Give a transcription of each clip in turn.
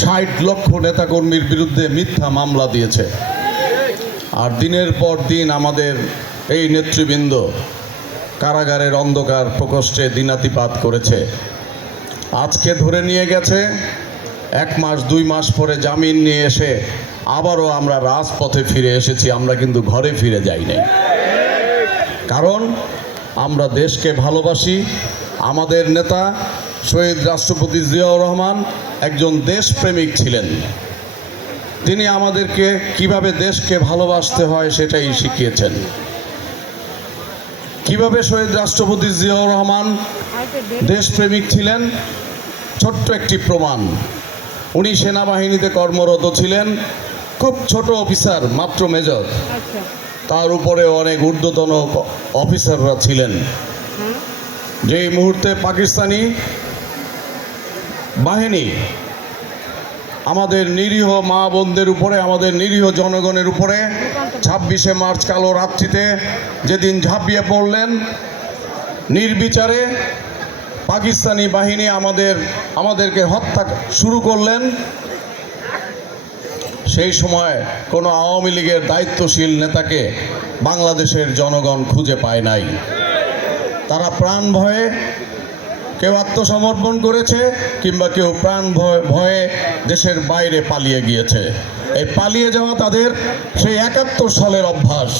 60 লক্ষ নেতাকর্মীর বিরুদ্ধে মিথ্যা মামলা দিয়েছে। আর দিনের পর দিন আমাদের এই নেতৃবৃন্দ কারাগারের অন্ধকার প্রকোষ্ঠে দিনাতিপাত করেছে। আজকে ধরে নিয়ে গেছে, 1 মাস 2 মাস পরে জামিন নিয়ে এসে আবারও আমরা রাজপথে ফিরে এসেছি। আমরা কিন্তু ঘরে ফিরে যাই নাই, কারণ আমরা দেশকে ভালোবাসি। আমাদের নেতা শহীদ রাষ্ট্রপতি জিয়াউর রহমান একজন দেশপ্রেমিক ছিলেন। তিনি আমাদেরকে কিভাবে দেশকে ভালোবাসতে হয় সেটাই শিখিয়েছেন। কিভাবে শহীদ রাষ্ট্রপতি জিয়াউর রহমান দেশপ্রেমিক ছিলেন, ছোট্ট একটি প্রমাণ। উনি সেনাবাহিনীতে কর্মরত ছিলেন, খুব ছোট অফিসার, মাত্র মেজর। তার উপরে অনেক ঊর্ধ্বতন অফিসাররা ছিলেন। যেই মুহূর্তে পাকিস্তানি বাহিনী আমাদের নিরীহ মা বোনদের উপরে, আমাদের নিরীহ জনগণের উপরে 26শে মার্চ কালো রাত্রিতে যেদিন ঝাঁপিয়ে পড়লেন নির্বিচারে, পাকিস্তানি বাহিনী আমাদেরকে হত্যা শুরু করলেন, সেই সময় কোনো আওয়ামী লীগের দায়িত্বশীল নেতাকে বাংলাদেশের জনগণ খুঁজে পায় নাই। তারা প্রাণ ভয়ে কেউ আত্মসমর্পণ করেছে, কিংবা কেউ প্রাণ ভয়ে দেশের বাইরে পালিয়ে গিয়েছে। এই পালিয়ে যাওয়া তাদের সেই 71 সালের অভ্যাস।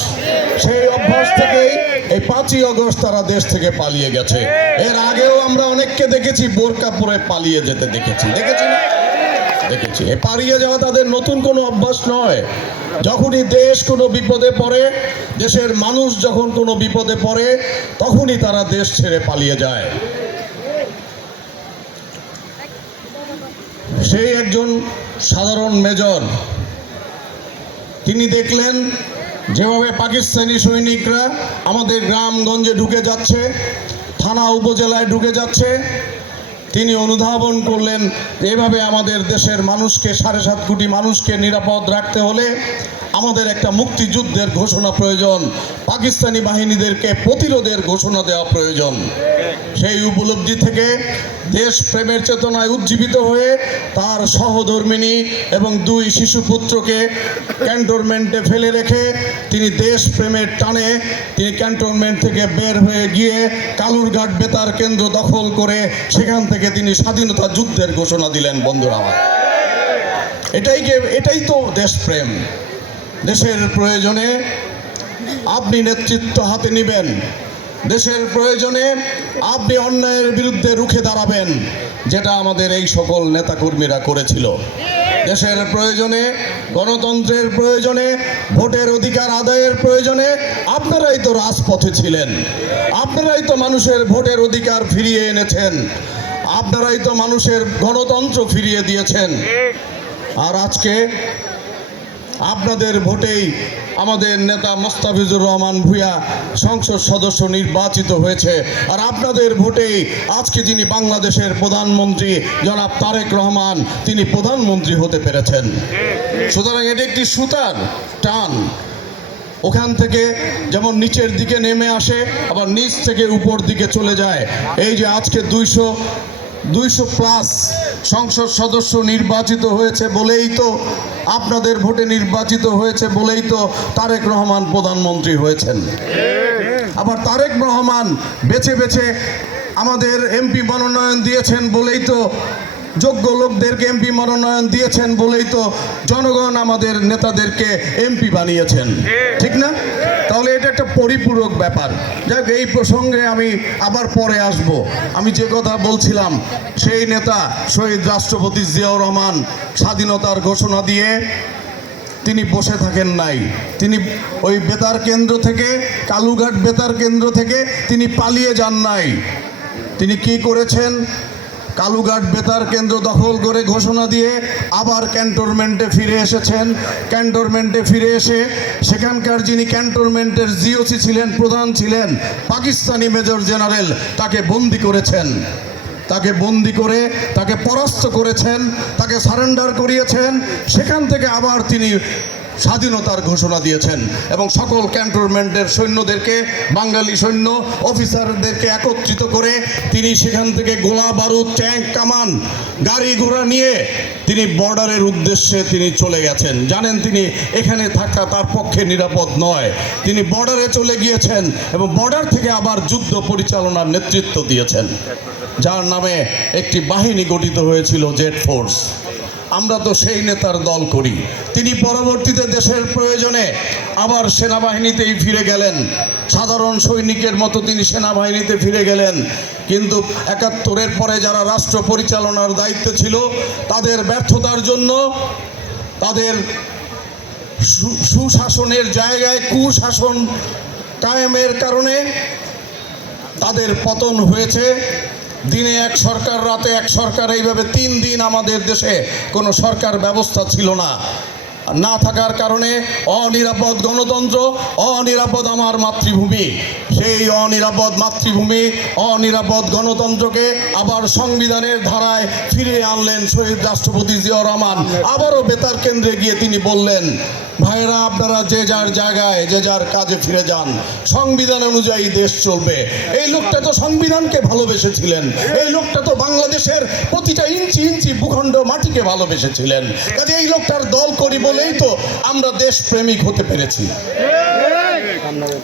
সেই অভ্যাস থেকেই এই 5ই আগস্ট তারা দেশ থেকে পালিয়ে গেছে। এর আগেও আমরা অনেককে দেখেছি বোরকা পরে পালিয়ে যেতে দেখেছি না? দেখেছি। এই পালিয়ে যাওয়া তাদের নতুন কোনো অভ্যাস নয়। যখনই দেশ কোনো বিপদে পড়ে, দেশের মানুষ যখন কোনো বিপদে পড়ে, তখনই তারা দেশ ছেড়ে পালিয়ে যায়। সেই একজন সাধারণ মেজর, তিনি দেখলেন যেভাবে পাকিস্তানি সৈনিকরা আমাদের গ্রামগঞ্জে ঢুকে যাচ্ছে, থানা উপজেলায় ঢুকে যাচ্ছে, তিনি অনুধাবন করলেন এভাবে আমাদের দেশের মানুষকে, 7.5 কোটি মানুষকে নিরাপদ রাখতে হলে আমাদের একটা মুক্তিযুদ্ধের ঘোষণা প্রয়োজন, পাকিস্তানি বাহিনীদেরকে প্রতিরোধের ঘোষণা দেওয়া প্রয়োজন। সেই উপলব্ধি থেকে দেশপ্রেমের চেতনায় উজ্জীবিত হয়ে তার সহধর্মিণী এবং 2 শিশুপুত্রকে ক্যান্টনমেন্টে ফেলে রেখে তিনি দেশপ্রেমের টানে তিনি ক্যান্টনমেন্ট থেকে বের হয়ে গিয়ে কালুরঘাট বেতার কেন্দ্র দখল করে সেখান থেকে তিনি স্বাধীনতা যুদ্ধের ঘোষণা দিলেন। বন্ধুরা আমার, এটাই তো দেশপ্রেম। দেশের প্রয়োজনে আপনি নেতৃত্ব হাতে নেবেন, দেশের প্রয়োজনে আপনি অন্যায়ের বিরুদ্ধে রুখে দাঁড়াবেন, যেটা আমাদের এই সকল নেতাকর্মীরা করেছিল। দেশের প্রয়োজনে, গণতন্ত্রের প্রয়োজনে, ভোটের অধিকার আদায়ের প্রয়োজনে আপনারাই তো রাজপথে ছিলেন, আপনারাই তো মানুষের ভোটের অধিকার ফিরিয়ে এনেছেন, আপনারাই তো মানুষের গণতন্ত্র ফিরিয়ে দিয়েছেন। আর আজকে আপনাদের ভোটেই আমাদের নেতা মোস্তাফিজুর রহমান ভূঁইয়া সংসদ সদস্য নির্বাচিত হয়েছে। আর আপনাদের ভোটেই আজকে যিনি বাংলাদেশের প্রধানমন্ত্রী জনাব তারেক রহমান, তিনি প্রধানমন্ত্রী হতে পেরেছেন। সুতরাং এটি একটি সুতার টান, ওখান থেকে যেমন নিচের দিকে নেমে আসে, আবার নিচ থেকে উপর দিকে চলে যায়। এই যে আজকে 200+ সংসদ সদস্য নির্বাচিত হয়েছে বলেই তো, আপনাদের ভোটে নির্বাচিত হয়েছে বলেই তো তারেক রহমান প্রধানমন্ত্রী হয়েছেন। আবার তারেক রহমান বেছে বেছে আমাদের এমপি মনোনয়ন দিয়েছেন বলেই তো, যোগ্য লোকদেরকে এমপি মনোনয়ন দিয়েছেন বলেই তো জনগণ আমাদের নেতাদেরকে এমপি বানিয়েছেন, ঠিক না? তাহলে এটা একটা পরিপূরক ব্যাপার। যাক, এই প্রসঙ্গে আমি আবার পরে আসব। আমি যে কথা বলছিলাম, সেই নেতা শহীদ রাষ্ট্রপতি জিয়াউর রহমান স্বাধীনতার ঘোষণা দিয়ে তিনি বসে থাকেন নাই। তিনি ওই বেতার কেন্দ্র থেকে, কালুঘাট বেতার কেন্দ্র থেকে তিনি পালিয়ে যান নাই। তিনি কি করেছেন? কালুঘাট বেতার কেন্দ্র দখল করে ঘোষণা দিয়ে আবার ক্যান্টনমেন্টে ফিরে এসেছেন। ক্যান্টনমেন্টে ফিরে এসে সেখানকার যিনি ক্যান্টনমেন্টের জিওসি ছিলেন, প্রধান ছিলেন, পাকিস্তানি মেজর জেনারেল, তাকে বন্দি করেছেন। তাকে বন্দি করে তাকে পরাস্ত করেছেন, তাকে সারেন্ডার করিয়েছেন। সেখান থেকে আবার তিনি স্বাধীনতার ঘোষণা দিয়েছেন এবং সকল ক্যান্টনমেন্টের সৈন্যদেরকে, বাঙালি সৈন্য অফিসারদেরকে একত্রিত করে তিনি সেখান থেকে গোলা বারুদ, ট্যাঙ্ক, কামান, গাড়ি ঘোড়া নিয়ে তিনি বর্ডারের উদ্দেশ্যে তিনি চলে গেছেন। জানেন তিনি এখানে থাকা তার পক্ষে নিরাপদ নয়। তিনি বর্ডারে চলে গিয়েছেন এবং বর্ডার থেকে আবার যুদ্ধ পরিচালনার নেতৃত্ব দিয়েছেন, যার নামে একটি বাহিনী গঠিত হয়েছিল জেড ফোর্স। আমরা তো সেই নেতার দল করি। তিনি পরবর্তীতে দেশের প্রয়োজনে আবার সেনাবাহিনীতেই ফিরে গেলেন, সাধারণ সৈনিকের মতো তিনি সেনাবাহিনীতে ফিরে গেলেন। কিন্তু ৭১-এর পরে যারা রাষ্ট্র পরিচালনার দায়িত্বে ছিল তাদের ব্যর্থতার জন্য, তাদের সুশাসনের জায়গায় কুশাসন কায়েমের কারণে তাদের পতন হয়েছে। দিনে এক সরকার, রাতে এক সরকার, এইভাবে ৩ দিন আমাদের দেশে কোনো সরকার ব্যবস্থা ছিল না থাকার কারণে অনিরাপদ গণতন্ত্র, অনিরাপদ আমার মাতৃভূমি। সেই অনিরাপদ মাতৃভূমি, অনিরাপদ গণতন্ত্রকে আবার সংবিধানের ধারায় ফিরিয়ে আনলেন শহীদ রাষ্ট্রপতি জিয়াউর রহমান। আবারও বেতার কেন্দ্রে গিয়ে তিনি বললেন, ভাইয়েরা আপনারা যে যার জায়গায় যে যার কাজে ফিরে যান, সংবিধান অনুযায়ী দেশ চলবে। এই লোকটা তো সংবিধানকে ভালোবেসেছিলেন, এই লোকটা তো বাংলাদেশের প্রতিটা ইঞ্চি ইঞ্চি ভূখণ্ড মাটিকে ভালোবেসেছিলেন। কাজে এই লোকটার দল করি বলেই তো আমরা দেশপ্রেমিক হতে পেরেছি।